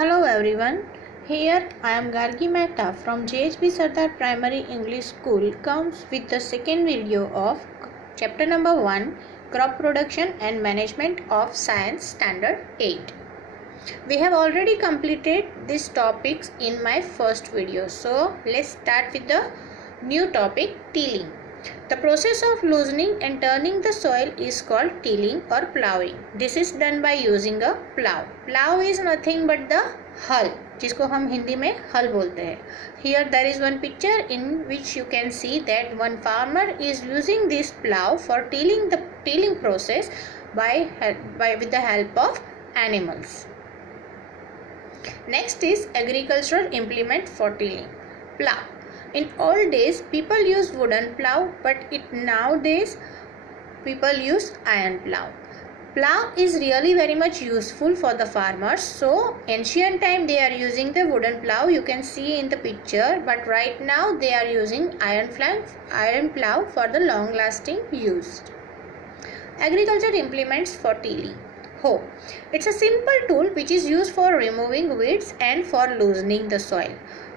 Hello everyone, here I am Gargi Mehta from JHB Sardar Primary English School comes with the second video of chapter number 1 Crop Production and Management of Science Standard 8. We have already completed these topics in my first video, so let's start with the new topic, tilling. The process of loosening and turning the soil is called tilling or ploughing. This is done by using a plough. Plough is nothing but the हल, जिसको हम हिंदी में हल बोलते हैं. Here there is one picture in which you can see that one farmer is using this plough for tilling the tilling process with the help of animals. Next is agricultural implement for tilling, plough. In old days, people used wooden plough, but nowadays people use iron plough. Plough is really very much useful for the farmers. So ancient time they are using the wooden plough, you can see in the picture, but right now they are using iron plough for the long lasting use. Agriculture implements for tilling. Hoe. It's a simple tool which is used for removing weeds and for loosening the soil.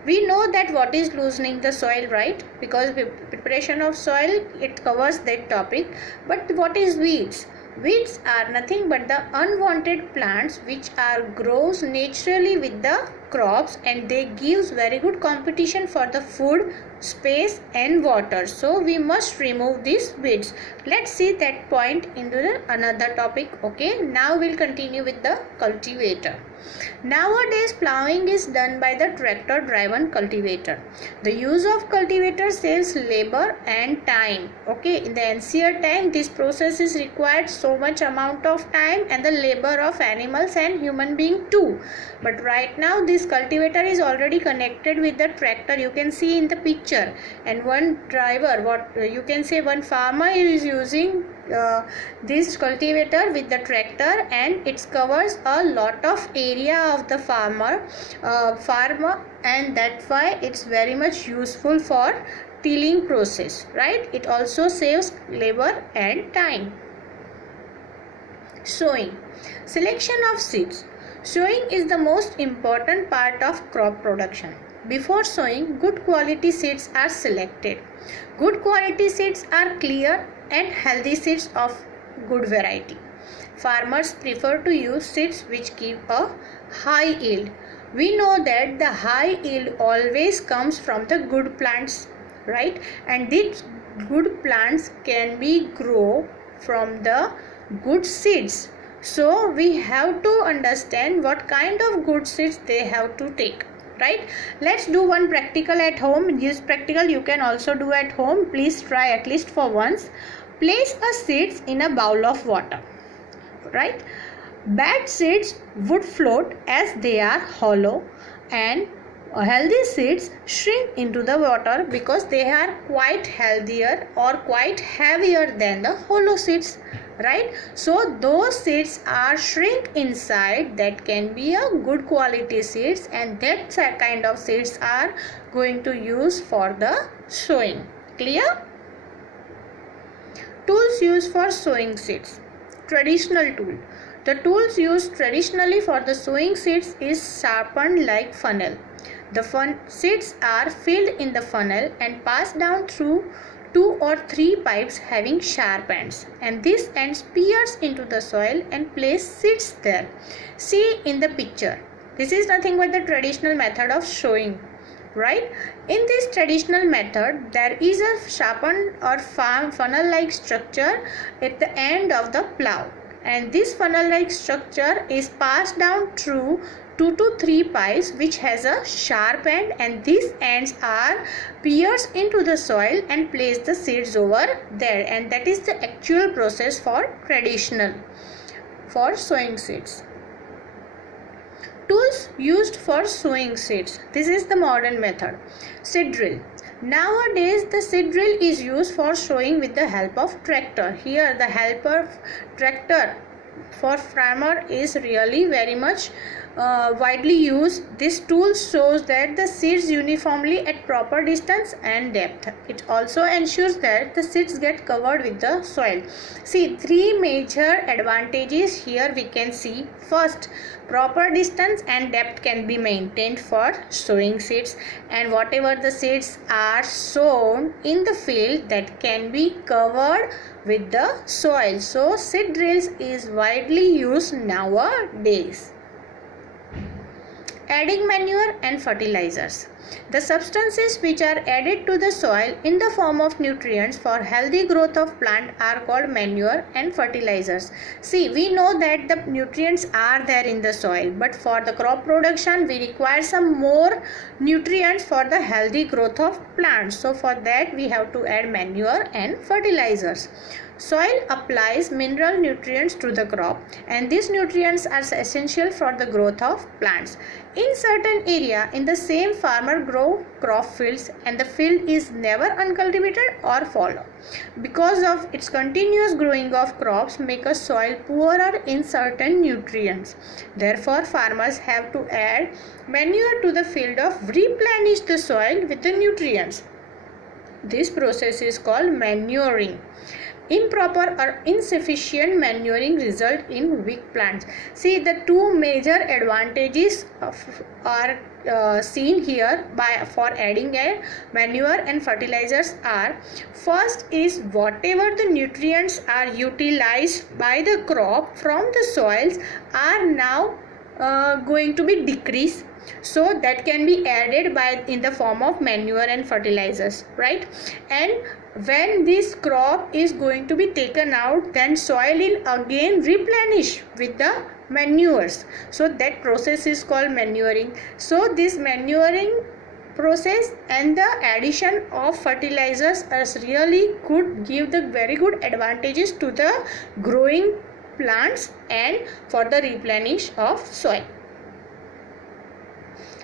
We know that what is loosening the soil, right? Because preparation of soil, it covers that topic. But what is weeds? Weeds are nothing but the unwanted plants which grows naturally with the crops, and they gives very good competition for the food, space and water. So we must remove these weeds. Let's see that point into another topic. Okay, now we'll continue with the cultivator. Nowadays ploughing is done by the tractor driven cultivator. The use of cultivator saves labor and time. Okay, in the ancient time this process is required so much amount of time and the labor of animals and human being too. But right now this cultivator is already connected with the tractor, you can see in the picture, and one driver, one farmer is using this cultivator with the tractor, and it covers a lot of area of the farmer, and that's why it's very much useful for tilling process, right? It also saves labor and time. Sowing. Selection of seeds. Sowing is the most important part of crop production. Before sowing, good quality seeds are selected. Good quality seeds are clear and healthy seeds of good variety. Farmers prefer to use seeds which give a high yield. We know that the high yield always comes from the good plants, right? And these good plants can be grow from the good seeds. So we have to understand what kind of good seeds they have to take, right? Let's do one practical at home. This practical you can also do at home. Please try at least for once. Place a seeds in a bowl of water, right? Bad seeds would float as they are hollow, and healthy seeds shrink into the water because they are quite healthier or quite heavier than the hollow seeds, right? So those seeds are shrink inside, that can be a good quality seeds, and that kind of seeds are going to use for the sowing. Clear? Tools used for sowing seeds. Traditional tool. The tools used traditionally for the sowing seeds is sharpened like funnel. The seeds are filled in the funnel and passed down through 2 or 3 pipes having sharp ends, and these ends pierce into the soil and place seeds there. See in the picture. This is nothing but the traditional method of sowing, right? In this traditional method, there is a sharpened or funnel like structure at the end of the plough, and this funnel like structure is passed down through 2 to 3 pipes which has a sharp end, and these ends are pierced into the soil and place the seeds over there, and that is the actual process for traditional for sowing seeds. Tools used for sowing seeds. This is the modern method. Seed drill. Nowadays the seed drill is used for sowing with the help of tractor. Here the help of tractor for farmer is really very much widely used. This tool shows that the seeds uniformly at proper distance and depth. It also ensures that the seeds get covered with the soil. See, 3 major advantages here we can see. First, Proper distance and depth can be maintained for sowing seeds, and whatever the seeds are sown in the field, that can be covered with the soil. So seed drills is widely used nowadays. Adding manure and fertilizers. The substances which are added to the soil in the form of nutrients for healthy growth of plant are called manure and fertilizers. See, we know that the nutrients are there in the soil, but for the crop production we require some more nutrients for the healthy growth of plants. So for that we have to add manure and fertilizers. Soil applies mineral nutrients to the crop, and these nutrients are essential for the growth of plants. In certain area in the same farmer grow crop fields, and the field is never uncultivated or fallow. Because of its continuous growing of crops make a soil poorer in certain nutrients. Therefore farmers have to add manure to the field to replenish the soil with the nutrients. This process is called manuring. Improper or insufficient manuring result in weak plants. See, the two major advantages are seen here for adding a manure and fertilizers are: first is whatever the nutrients are utilized by the crop from the soils are now going to be decreased, so that can be added in the form of manure and fertilizers, right? And when this crop is going to be taken out, then soil will again replenish with the manures. So that process is called manuring. So this manuring process and the addition of fertilizers really could give the very good advantages to the growing plants and for the replenish of soil.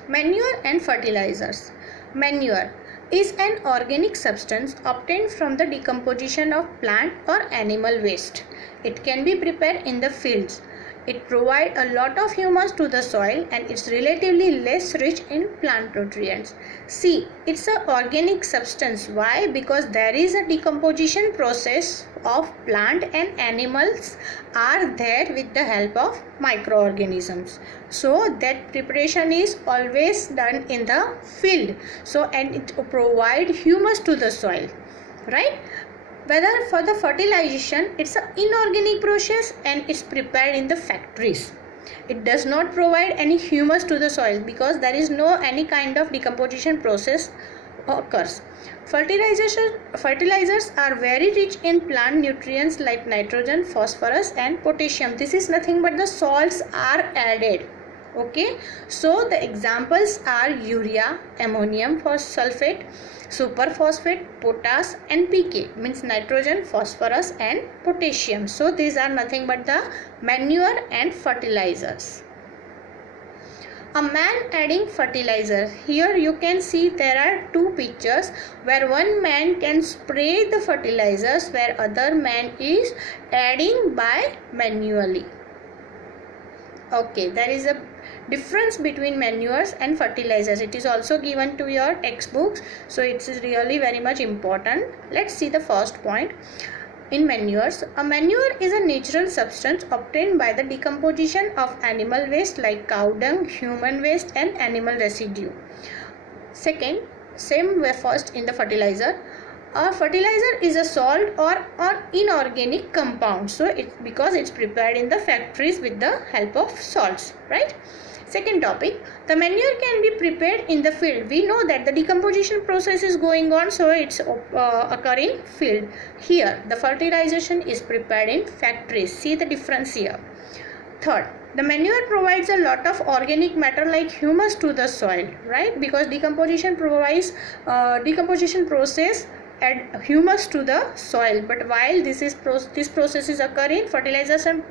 Manure and fertilizers. Manure is an organic substance obtained from the decomposition of plant or animal waste. It can be prepared in the fields. It provides a lot of humus to the soil, and it's relatively less rich in plant nutrients. See, it's an organic substance. Why? Because there is a decomposition process of plant and animals are there with the help of microorganisms. So that preparation is always done in the field. So, and it provides humus to the soil, right? Whether for the fertilization, it's an inorganic process and it's prepared in the factories. It does not provide any humus to the soil because there is no any kind of decomposition process occurs. Fertilizers are very rich in plant nutrients like nitrogen, phosphorus and potassium. This is nothing but the salts are added. Okay, so the examples are urea, ammonium sulfate, superphosphate, potash and pk, means nitrogen, phosphorus and potassium. So these are nothing but the manure and fertilizers. A man adding fertilizer. Here you can see there are two pictures where one man can spray the fertilizers where other man is adding by manually. Okay, there is a difference between manures and fertilizers. It is also given to your textbooks, so it is really very much important. Let's see the first point. In manures, a manure is a natural substance obtained by the decomposition of animal waste like cow dung, human waste and animal residue. Second, same way first in the fertilizer. A fertilizer is a salt or inorganic compound. So because it's prepared in the factories with the help of salts, right? Second topic, the manure can be prepared in the field. We know that the decomposition process is going on, so it's occurring field. Here, the fertilization is prepared in factories. See the difference here. Third, the manure provides a lot of organic matter like humus to the soil, right? Because decomposition provides decomposition process add humus to the soil, but while this process is occurring, fertilization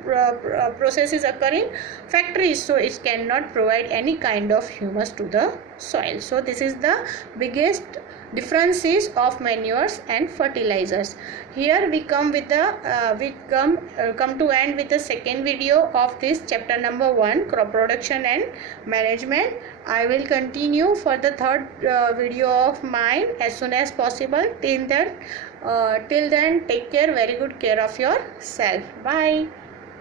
process is occurring factories, so it cannot provide any kind of humus to the soil. So this is the biggest differences of manures and fertilizers. Here we come with the come to end with the second video of this chapter number 1, crop production and management. I will continue for the third video of mine as soon as possible. Till then take care, very good care of yourself. Bye.